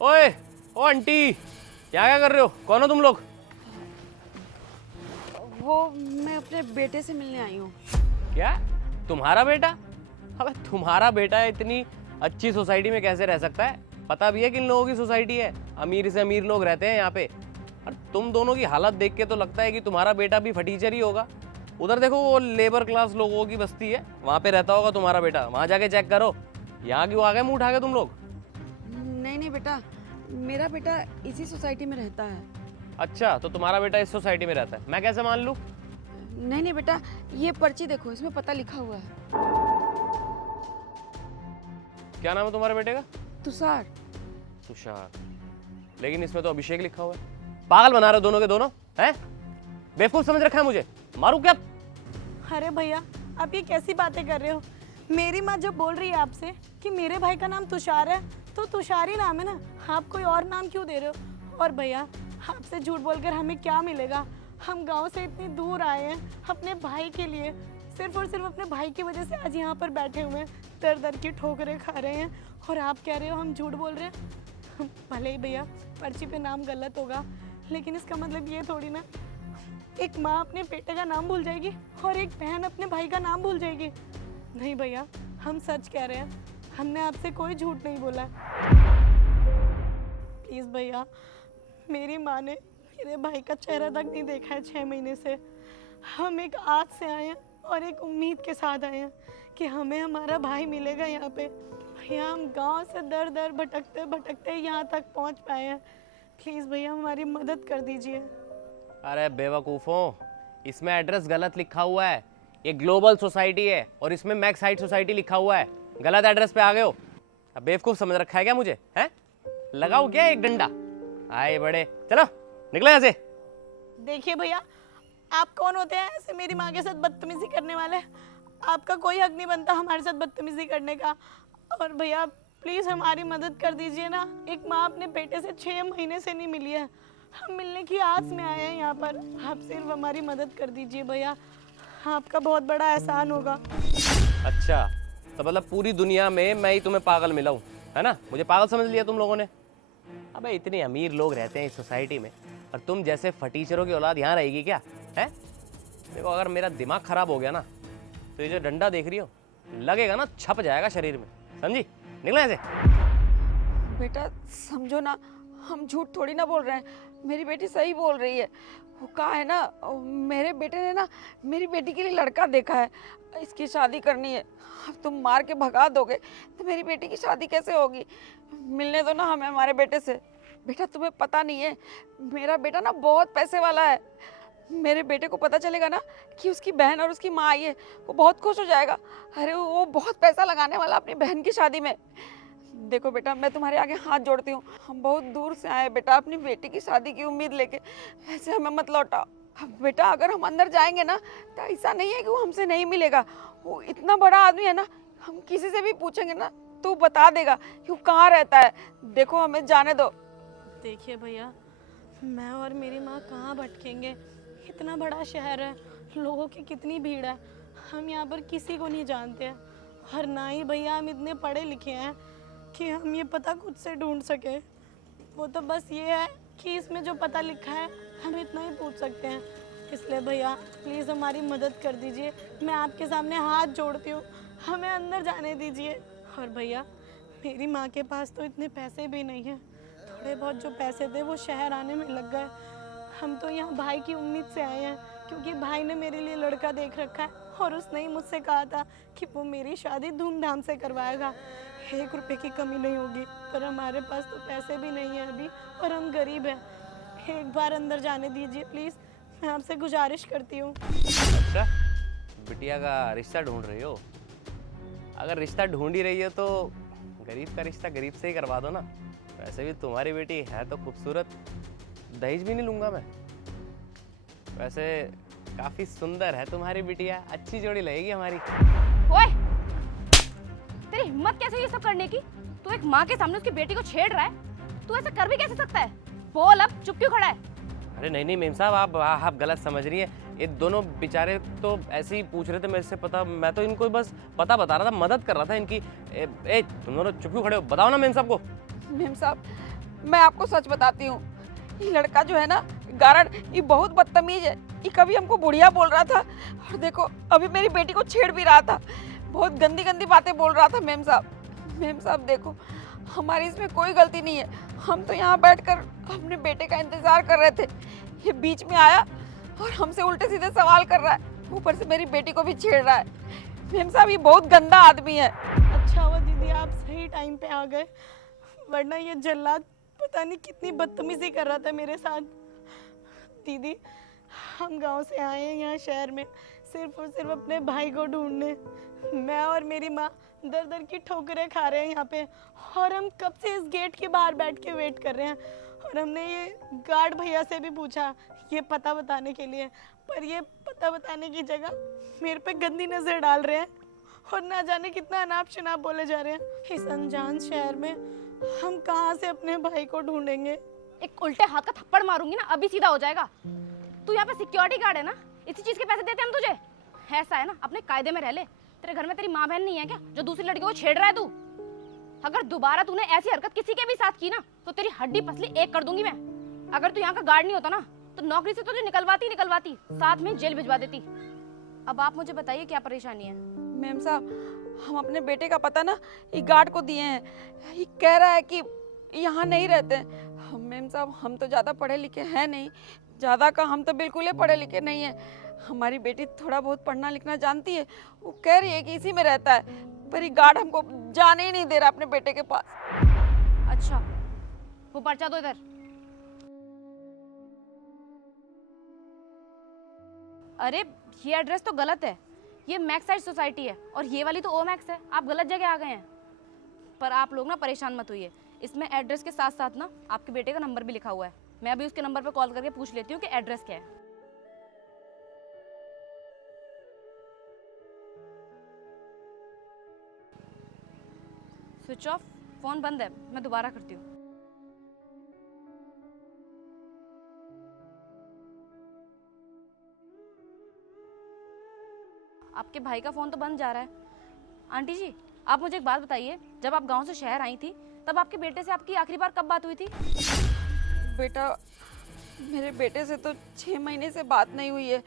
ओए, ओ आंटी, यहाँ क्या कर रहे हो? कौन हो तुम लोग? वो मैं अपने बेटे से मिलने आई हूँ। क्या? तुम्हारा बेटा? अबे तुम्हारा बेटा इतनी अच्छी सोसाइटी में कैसे रह सकता है? पता भी है किन लोगों की सोसाइटी है? अमीर से अमीर लोग रहते हैं यहाँ पे। और तुम दोनों की हालत देख के तो लगता है कि तुम्हारा बेटा भी फटीचर ही होगा। उधर देखो, वो लेबर क्लास लोगों की बस्ती है, वहाँ पे रहता होगा तुम्हारा बेटा। वहाँ जाके चेक करो। यहाँ क्यों आ गए मुँह उठा के तुम लोग? नहीं बेटा, मेरा बेटा इसी सोसाइटी में रहता है। अच्छा, तो तुम्हारा बेटा इस सोसाइटी में रहता है, मैं कैसे मान लूँ? नहीं बेटा, ये पर्ची देखो, इसमें पता लिखा हुआ है। क्या नाम है तुम्हारे बेटे का? तुषार। तुषार? लेकिन इसमें तो अभिषेक लिखा हुआ है। पागल बना रहे हो दोनों के दोनों, हैं? बेवकूफ समझ रखा है मुझे? मारू क्या? अरे भैया, आप ये कैसी बातें कर रहे हो? मेरी माँ जब बोल रही है आपसे कि मेरे भाई का नाम तुषार है, तो तुषार ही नाम है ना। आप कोई और नाम क्यों दे रहे हो? और भैया, आपसे झूठ बोलकर हमें क्या मिलेगा? हम गांव से इतनी दूर आए हैं अपने भाई के लिए, सिर्फ और सिर्फ अपने भाई की वजह से आज यहाँ पर बैठे हुए हैं, दर दर की ठोकरें खा रहे हैं, और आप कह रहे हो हम झूठ बोल रहे हैं। भले ही भैया पर्ची पे नाम गलत होगा, लेकिन इसका मतलब ये थोड़ी ना एक माँ अपने बेटे का नाम भूल जाएगी और एक बहन अपने भाई का नाम भूल जाएगी। नहीं भैया, हम सच कह रहे हैं, हमने आपसे कोई झूठ नहीं बोला है। प्लीज़ भैया, मेरी माँ ने मेरे भाई का चेहरा तक नहीं देखा है 6 महीने से। हम एक आस से आए हैं और एक उम्मीद के साथ आए हैं कि हमें हमारा भाई मिलेगा यहाँ पे। भैया, हम गांव से दर दर भटकते भटकते यहाँ तक पहुँच पाए हैं। प्लीज़ भैया, हमारी मदद कर दीजिए। अरे बेवकूफ़ों, इसमें एड्रेस गलत लिखा हुआ है। ये ग्लोबल सोसाइटी है और इसमें मैक्स हाइट सोसाइटी लिखा हुआ है। गलत एड्रेस पे आ गए हो। अब बेवकूफ़ समझ रखा है क्या मुझे? हैं? लगाओ क्या एक डंडा? आए बड़े, चलो निकलो यहाँ से। देखिए भैया, आप कौन होते हैं ऐसे मेरी माँ के साथ बदतमीजी करने वाले? आपका कोई हक नहीं बनता हमारे साथ बदतमीजी करने का। और भैया प्लीज़ हमारी मदद कर दीजिए ना। एक माँ अपने बेटे से 6 महीने से नहीं मिली है। हम मिलने की आस में आए हैं यहाँ पर। आप सिर्फ हमारी मदद कर दीजिए भैया, आपका बहुत बड़ा एहसान होगा। अच्छा, तो मतलब पूरी दुनिया में मैं ही तुम्हें पागल मिला हूँ, है ना? मुझे पागल समझ लिया तुम लोगों ने। अबे इतने अमीर लोग रहते हैं इस सोसाइटी में, और तुम जैसे फटीचरों की औलाद यहाँ रहेगी क्या? है? देखो, अगर मेरा दिमाग खराब हो गया ना, तो ये जो डंडा देख रही हो, लगेगा ना छप जाएगा शरीर में, समझी? निकलो ऐसे। बेटा समझो ना, हम झूठ थोड़ी ना बोल रहे हैं, मेरी बेटी सही बोल रही है। वो कहा है ना, मेरे बेटे ने ना मेरी बेटी के लिए लड़का देखा है, इसकी शादी करनी है। अब तुम मार के भगा दोगे तो मेरी बेटी की शादी कैसे होगी? मिलने दो ना हमें हमारे बेटे से। बेटा तुम्हें पता नहीं है, मेरा बेटा ना बहुत पैसे वाला है। मेरे बेटे को पता चलेगा ना कि उसकी बहन और उसकी माँ आई है, वो बहुत खुश हो जाएगा। अरे वो बहुत पैसा लगाने वाला अपनी बहन की शादी में। देखो बेटा, मैं तुम्हारे आगे हाथ जोड़ती हूँ, हम बहुत दूर से आए बेटा अपनी बेटी की शादी की उम्मीद लेके, ऐसे हमें मत लौटाओ। अब बेटा अगर हम अंदर जाएंगे ना तो ऐसा नहीं है कि वो हमसे नहीं मिलेगा। वो इतना बड़ा आदमी है ना, हम किसी से भी पूछेंगे ना तो बता देगा कि वो कहाँ रहता है। देखो हमें जाने दो। देखिए भैया, मैं और मेरी माँ कहाँ भटकेंगे? इतना बड़ा शहर है, लोगों की कितनी भीड़ है, हम यहाँ पर किसी को नहीं जानते हैं। और ना ही भैया हम इतने पढ़े लिखे हैं कि हम ये पता खुद से ढूंढ सके। वो तो बस ये है कि इसमें जो पता लिखा है हम इतना ही पूछ सकते हैं। इसलिए भैया प्लीज़ हमारी मदद कर दीजिए, मैं आपके सामने हाथ जोड़ती हूँ, हमें अंदर जाने दीजिए। और भैया मेरी माँ के पास तो इतने पैसे भी नहीं हैं, थोड़े बहुत जो पैसे थे वो शहर आने में लग गए। हम तो यहाँ भाई की उम्मीद से आए हैं, क्योंकि भाई ने मेरे लिए लड़का देख रखा है और उसने ही मुझसे कहा था कि वो मेरी शादी धूमधाम से करवाएगा, 1 रुपए की कमी नहीं होगी। पर हमारे पास तो पैसे भी नहीं है अभी, और हम गरीब हैं। एक बार अंदर जाने दीजिए प्लीज़, मैं आपसे गुजारिश करती हूँ। अच्छा, बिटिया का रिश्ता ढूंढ रही हो? अगर रिश्ता ढूंढ ही रही हो तो गरीब का रिश्ता गरीब से ही करवा दो ना। वैसे भी तुम्हारी बेटी है तो खूबसूरत, दहेज भी नहीं लूंगा मैं। वैसे काफी सुंदर है तुम्हारी बिटिया, अच्छी जोड़ी लगेगी हमारी। ओए, तेरी हिम्मत कैसे ये सब करने की? तू एक माँ के सामने उसकी बेटी को छेड़ रहा है, तू ऐसा कर भी कैसे सकता है? बोल, अब चुप क्यों खड़ा है? अरे नहीं मेम साहब, आप गलत समझ रही हैं। ये दोनों बेचारे तो ऐसे ही पूछ रहे थे मेरे से पता, मैं तो इनको बस पता बता रहा था, मदद कर रहा था इनकी। तुम दोनों चुप क्यों खड़े हो? बताओ ना मेम साहब को। मेम साहब, मैं आपको सच बताती हूँ, ये लड़का जो है ना गारड, ये बहुत बदतमीज है। ये कभी हमको बुढ़िया बोल रहा था और देखो अभी मेरी बेटी को छेड़ भी रहा था, बहुत गंदी गंदी बातें बोल रहा था। मेम साहब देखो, हमारी इसमें कोई गलती नहीं है। हम तो यहाँ बैठकर अपने बेटे का इंतजार कर रहे थे, ये बीच में आया और हमसे उल्टे सीधे सवाल कर रहा है, ऊपर से मेरी बेटी को भी छेड़ रहा है। मेम साहब, ये बहुत गंदा आदमी है। अच्छा हुआ दीदी आप सही टाइम पे आ गए, वरना ये जल्लाद पता नहीं कितनी बदतमीजी कर रहा था मेरे साथ। दीदी हम गांव से आए हैं यहाँ शहर में सिर्फ और सिर्फ अपने भाई को ढूंढने। मैं और मेरी माँ दर दर की ठोकरें खा रहे हैं यहाँ पे, और हम कब से इस गेट के बाहर बैठ के वेट कर रहे हैं। और हमने ये गार्ड भैया से भी पूछा ये पता बताने के लिए, पर ये पता बताने की जगह मेरे पे गंदी नज़र डाल रहे हैं और ना जाने कितना अनाप शनाप बोले जा रहे हैं। इस अनजान शहर में हम कहाँ से अपने भाई को ढूंढेंगे। एक उल्टे हाथ का थप्पड़ मारूंगी ना, अभी सीधा हो जाएगा। तू यहाँ पे सिक्योरिटी गार्ड है ना, इसी चीज के पैसे देते हम तुझे। ऐसा है ना, अपने कायदे में रह ले। तेरे घर में तेरी माँ बहन नहीं है क्या जो दूसरी लड़की को छेड़ रहा है तू? अगर दोबारा तूने ऐसी हरकत किसी के भी साथ की ना तो तेरी हड्डी पसली एक कर दूंगी मैं। अगर तू यहाँ का गार्ड नहीं होता ना तो नौकरी से तुझे निकलवाती, साथ में जेल भिजवा देती। अब आप मुझे बताइए क्या परेशानी है? मेम साहब, हम अपने बेटे का पता ना ये गार्ड को दिए हैं, ये कह रहा है कि यहाँ नहीं रहते हैं। मेम साहब, हम तो ज़्यादा पढ़े लिखे हैं नहीं, ज़्यादा का हम तो बिल्कुल ही पढ़े लिखे नहीं हैं। हमारी बेटी थोड़ा बहुत पढ़ना लिखना जानती है, वो कह रही है कि इसी में रहता है, पर ये गार्ड हमको जाने ही नहीं दे रहा अपने बेटे के पास। अच्छा, वो पर्चा दो इधर। अरे ये एड्रेस तो गलत है, ये मैक्स साइड सोसाइटी है और ये वाली तो ओ मैक्स है। आप गलत जगह आ गए हैं। पर आप लोग ना परेशान मत होइए, इसमें एड्रेस के साथ साथ ना आपके बेटे का नंबर भी लिखा हुआ है। मैं अभी उसके नंबर पर कॉल करके पूछ लेती हूँ कि एड्रेस क्या है। स्विच ऑफ, फोन बंद है, मैं दोबारा करती हूँ। आपके भाई का फोन तो बंद जा रहा है। आंटी जी, आप मुझे एक बात बताइए, जब आप गांव से शहर आई थी तब आपके बेटे से आपकी आखिरी बार कब बात हुई थी? बेटा, मेरे बेटे से तो 6 महीने से बात नहीं हुई है।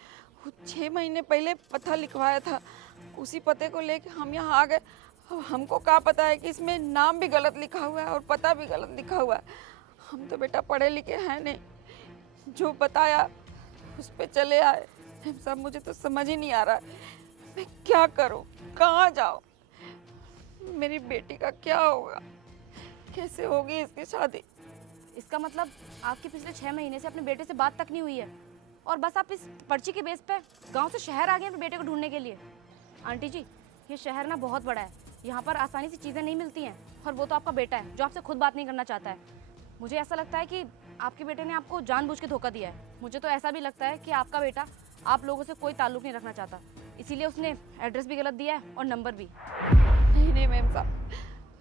6 महीने पहले पता लिखवाया था, उसी पते को लेके हम यहाँ आ गए। हमको क्या पता है कि इसमें नाम भी गलत लिखा हुआ है और पता भी गलत लिखा हुआ है। हम तो बेटा पढ़े लिखे हैं नहीं, जो बताया उस पे चले आए। सब मुझे तो समझ ही नहीं आ रहा है, मैं क्या करूं, कहाँ जाऊं, मेरी बेटी का क्या होगा, कैसे होगी इसकी शादी। इसका मतलब आपकी पिछले 6 महीने से अपने बेटे से बात तक नहीं हुई है और बस आप इस पर्ची के बेस पे गांव से शहर आ गए अपने बेटे को ढूंढने के लिए। आंटी जी, ये शहर ना बहुत बड़ा है, यहाँ पर आसानी से चीज़ें नहीं मिलती हैं, और वो तो आपका बेटा है जो आपसे खुद बात नहीं करना चाहता है। मुझे ऐसा लगता है कि आपके बेटे ने आपको जानबूझ के धोखा दिया है। मुझे तो ऐसा भी लगता है कि आपका बेटा आप लोगों से कोई ताल्लुक नहीं रखना चाहता, इसीलिए उसने एड्रेस भी गलत दिया है और नंबर भी। नहीं मैम साहब,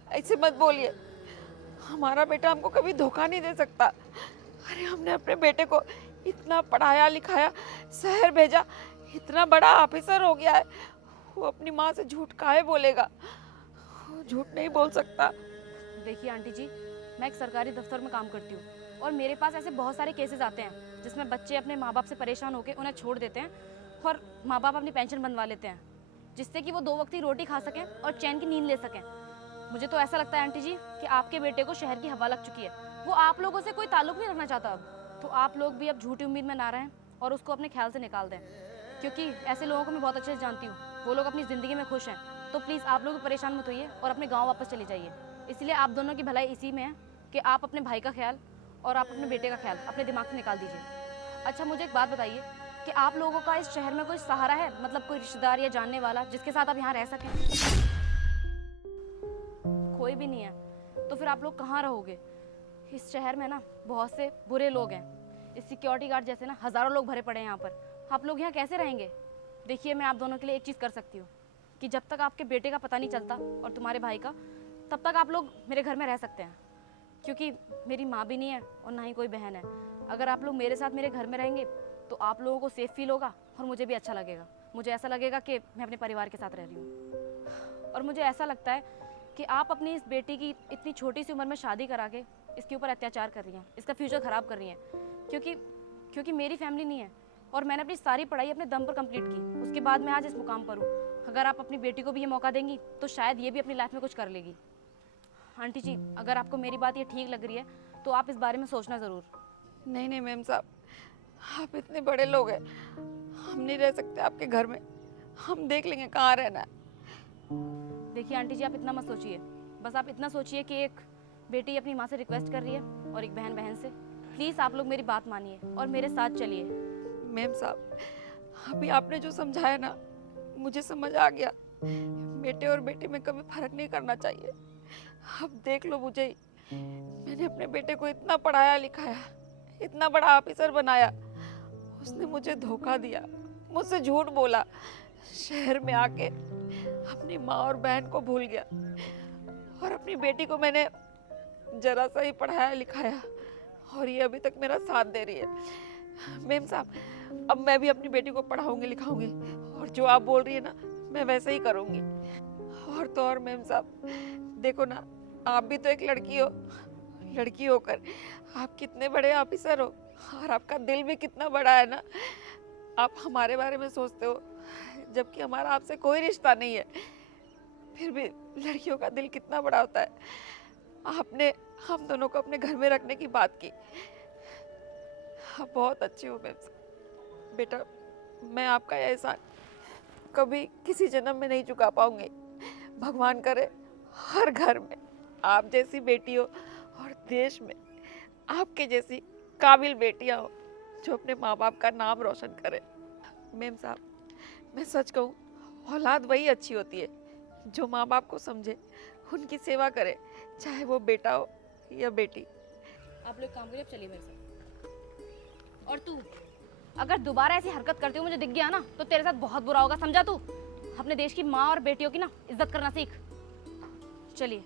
ऐसे मत बोलिए, हमारा बेटा हमको कभी धोखा नहीं दे सकता। अरे हमने अपने बेटे को इतना पढ़ाया लिखाया, शहर भेजा, इतना बड़ा ऑफिसर हो गया है, वो अपनी माँ से झूठ काहे बोलेगा? वो झूठ नहीं बोल सकता। देखिए आंटी जी, मैं एक सरकारी दफ्तर में काम करती हूँ और मेरे पास ऐसे बहुत सारे केसेस आते हैं जिसमें बच्चे अपने माँ बाप से परेशान होकर उन्हें छोड़ देते हैं और माँ बाप अपनी पेंशन बनवा लेते हैं, जिससे कि वो 2 वक्त की रोटी खा सकें और चैन की नींद ले सकें। मुझे तो ऐसा लगता है आंटी जी कि आपके बेटे को शहर की हवा लग चुकी है, वो आप लोगों से कोई ताल्लुक नहीं रखना चाहता अब। तो आप लोग भी अब झूठी उम्मीद में ना रहें और उसको अपने ख्याल से निकाल दें, क्योंकि ऐसे लोगों को मैं बहुत अच्छे से जानती हूँ, वो लोग अपनी ज़िंदगी में खुश हैं। तो प्लीज़ आप लोग परेशान मत होइए और अपने गाँव वापस चले जाइए। इसलिए आप दोनों की भलाई इसी में है कि आप अपने भाई का ख्याल और आप अपने बेटे का ख्याल अपने दिमाग से निकाल दीजिए। अच्छा मुझे एक बात बताइए कि आप लोगों का इस शहर में कोई सहारा है, मतलब कोई रिश्तेदार या जानने वाला जिसके साथ आप यहाँ रह सकें? कोई भी नहीं है, तो फिर आप लोग कहाँ रहोगे? इस शहर में ना बहुत से बुरे लोग हैं, इस सिक्योरिटी गार्ड जैसे ना हज़ारों लोग भरे पड़े हैं यहाँ पर। आप लोग यहाँ कैसे रहेंगे? देखिए मैं आप दोनों के लिए एक चीज़ कर सकती हूँ कि जब तक आपके बेटे का पता नहीं चलता और तुम्हारे भाई का, तब तक आप लोग मेरे घर में रह सकते हैं, क्योंकि मेरी माँ भी नहीं है और ना ही कोई बहन है। अगर आप लोग मेरे साथ मेरे घर में रहेंगे तो आप लोगों को सेफ फील होगा और मुझे भी अच्छा लगेगा। मुझे ऐसा लगेगा कि मैं अपने परिवार के साथ रह रही हूँ। और मुझे ऐसा लगता है कि कि आप अपनी इस बेटी की इतनी छोटी सी उम्र में शादी करा के इसके ऊपर अत्याचार कर रही हैं, इसका फ्यूचर ख़राब कर रही हैं। क्योंकि मेरी फैमिली नहीं है और मैंने अपनी सारी पढ़ाई अपने दम पर कंप्लीट की, उसके बाद मैं आज इस मुकाम पर हूँ। अगर आप अपनी बेटी को भी ये मौका देंगी तो शायद ये भी अपनी लाइफ में कुछ कर लेगी। आंटी जी, अगर आपको मेरी बात ये ठीक लग रही है तो आप इस बारे में सोचना ज़रूर। नहीं नहीं मैम साहब, आप इतने बड़े लोग हैं, हम नहीं रह सकते आपके घर में। हम देख लेंगे कहाँ रहना है। देखिए आंटी जी, आप इतना मत सोचिए। बस आप इतना सोचिए कि एक बेटी अपनी माँ से रिक्वेस्ट कर रही है और एक बहन बहन से। प्लीज़ आप लोग मेरी बात मानिए और मेरे साथ चलिए। मैम साहब, अभी आपने जो समझाया ना, मुझे समझ आ गया। बेटे और बेटी में कभी फर्क नहीं करना चाहिए। अब देख लो मुझे ही, मैंने अपने बेटे को इतना पढ़ाया लिखाया, इतना बड़ा ऑफिसर बनाया, उसने मुझे धोखा दिया, मुझसे झूठ बोला, शहर में आके अपनी माँ और बहन को भूल गया। और अपनी बेटी को मैंने जरा सा ही पढ़ाया लिखाया और ये अभी तक मेरा साथ दे रही है। मैम साहब, अब मैं भी अपनी बेटी को पढ़ाऊंगी लिखाऊंगी और जो आप बोल रही है ना, मैं वैसे ही करूंगी। और तो और मैम साहब, देखो ना, आप भी तो एक लड़की हो, लड़की होकर आप कितने बड़े ऑफिसर हो और आपका दिल भी कितना बड़ा है ना। आप हमारे बारे में सोचते हो जबकि हमारा आपसे कोई रिश्ता नहीं है, फिर भी लड़कियों का दिल कितना बड़ा होता है। आपने हम दोनों को अपने घर में रखने की बात की। आप बहुत अच्छी हो मैम साहब। बेटा, मैं आपका यह एहसान कभी किसी जन्म में नहीं चुका पाऊंगी। भगवान करे हर घर में आप जैसी बेटी हो और देश में आपके जैसी काबिल बेटियां हो जो अपने माँ बाप का नाम रोशन करे। मैम साहब, मैं सच कहूँ, औलाद वही अच्छी होती है जो माँ बाप को समझे, उनकी सेवा करे, चाहे वो बेटा हो या बेटी। आप लोग काम करिए, अब चलिए मेरे साथ। और तू अगर दोबारा ऐसी हरकत करते हुए मुझे दिख गया ना तो तेरे साथ बहुत बुरा होगा, समझा तू? अपने देश की माँ और बेटियों की ना इज्जत करना सीख। चलिए।